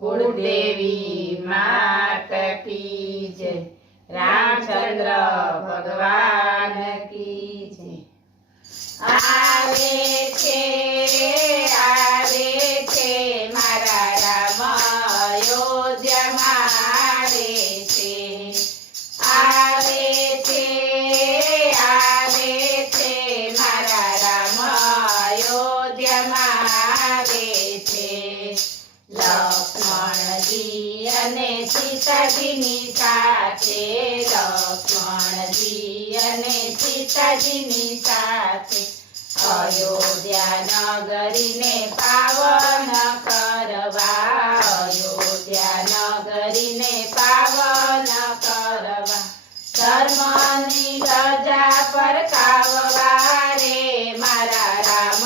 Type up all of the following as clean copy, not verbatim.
कुलदेवी मात की जय। रामचंद्र भगवान की जय। आवे छे मारा राम अयोध्यामां आवे छे। आवे छे मारा राम अयोध्यामां आवे छे। लक्ष्मणजी अने सीताजीनी साथे, लक्ष्मणजी अने सीताजीनी साथे अयोध्या नगरीने पावन करवा, अयोध्या नगरीने पावन करवा। धर्मनी ध्वजा फरकाववा रे मारा राम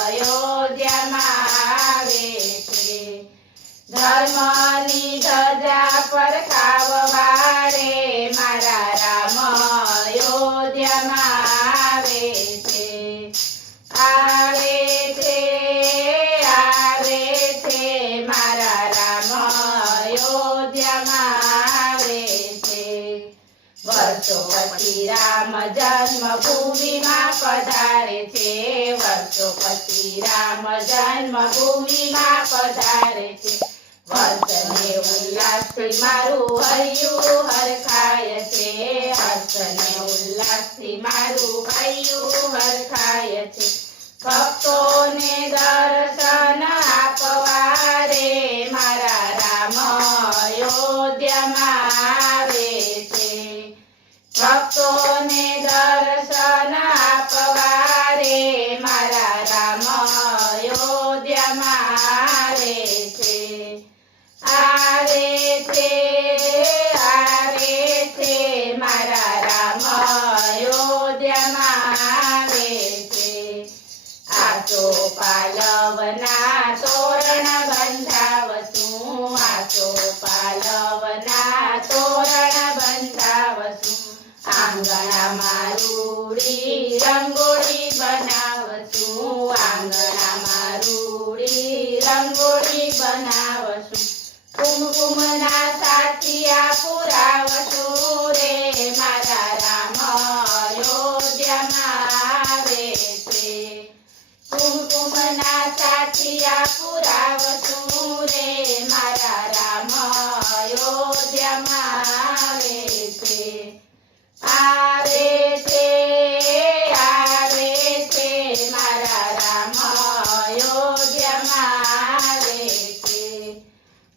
अयोध्यामां आवे छे। धर्मनी ध्वजा फरकाववा रे मारा राम अयोध्यामां आवे छे। आवे छे मारा राम अयोध्यामां आवे छे। वर्षो पछी राम जन्मभूमिमां पधारे छे। वर्षो पछी राम जन्मभूमिमां पधारे छे। हर्षने उल्लासथी मारू हૈયું हरखाय छे। हर्षने उल्लासथी मारू हૈયું हरखाय छे। भक्तोने दर्शन आपवा रे मारा राम अयोध्यामां आवे छे। भक्तोने दर्शन आपवा रे मारा राम अयोध्यामां आवे छे। आवे छे मारा राम अयोध्यामां आवे छे। आसो पालवना तोरण बंधावसुं, आसो पालवना तोरण बंधावसुं। आंगणामां रूड़ी रंगोળી बनावसुं, आंगणामां रूड़ी रंगोળી बनावसुं। कुमकुमना साथिया पुरावसुं रे मारा राम अयोध्यामां आवे छे। कुमकुमना साथिया पुरावसुं रे मारा राम अयोध्यामां आवे छे। आवे छे मारा राम अयोध्यामां आवे छे।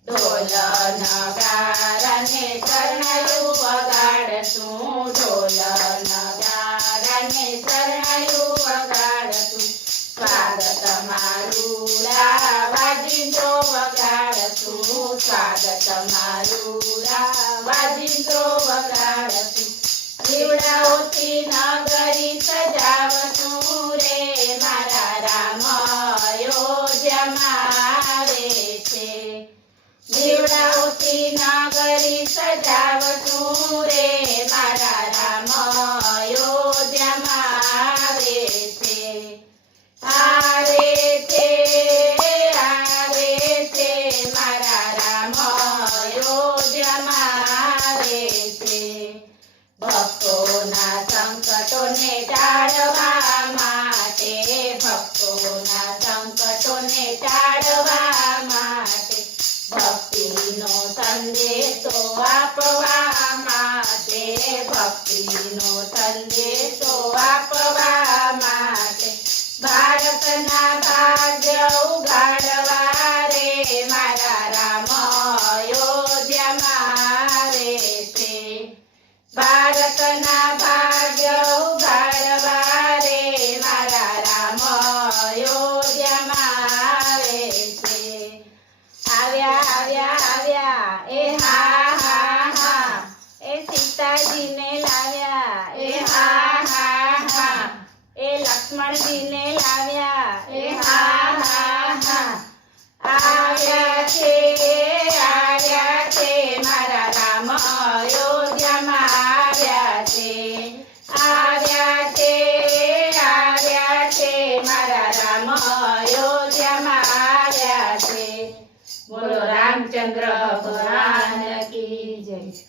ढोल नगाराने शरणायु वगाड़सुं, ढोल नगाराने शरणायु वगाड़सुं। स्वागत मारूरा वाजिंत्रो वगाड़सुं, स्वागत मारूरा वाजिंत्रो वगाड़सुं। દીવડાઓથી નગરી સજાવસું રે મારા રામ અયોધ્યામાં આવે છે. દીવડાઓથી નગરી સજાવસું રે મારા રામ અયોધ્યામાં આવે છે. આવે છે મારા રામ અયોધ્યામાં આવે છે. ભક્તોના સંકટોને ટાળવા માટે, ભક્તોના સંકટોને ટાળવા માટે, ભક્તિનો સંદેશો આપવા માટે, ભક્તિનો સંદેશો આપવા માટે, ભારતના ભાગ્ય ઉગાડવા રે મારા રામ અયોધ્યામાં આવે છે. ભારતના ભાગ્ય ઉગાડવા રે મારા રામ અયોધ્યામાં આવે છે. આવ્યા આવ્યા આવ્યા એ હા હા હા, એ સીતાજીને લાવ્યા એ હા હા હા, એ લક્ષ્મણજીને લાવ્યા એ હા હા હા. આવ્યા છે મારા રામ અયોધ્યામાં આવ્યા છે. આવ્યા છે મારા રામ અયોધ્યામાં આવ્યા છે. બોલો રામ રામચંદ્ર ભગવાન કી જય.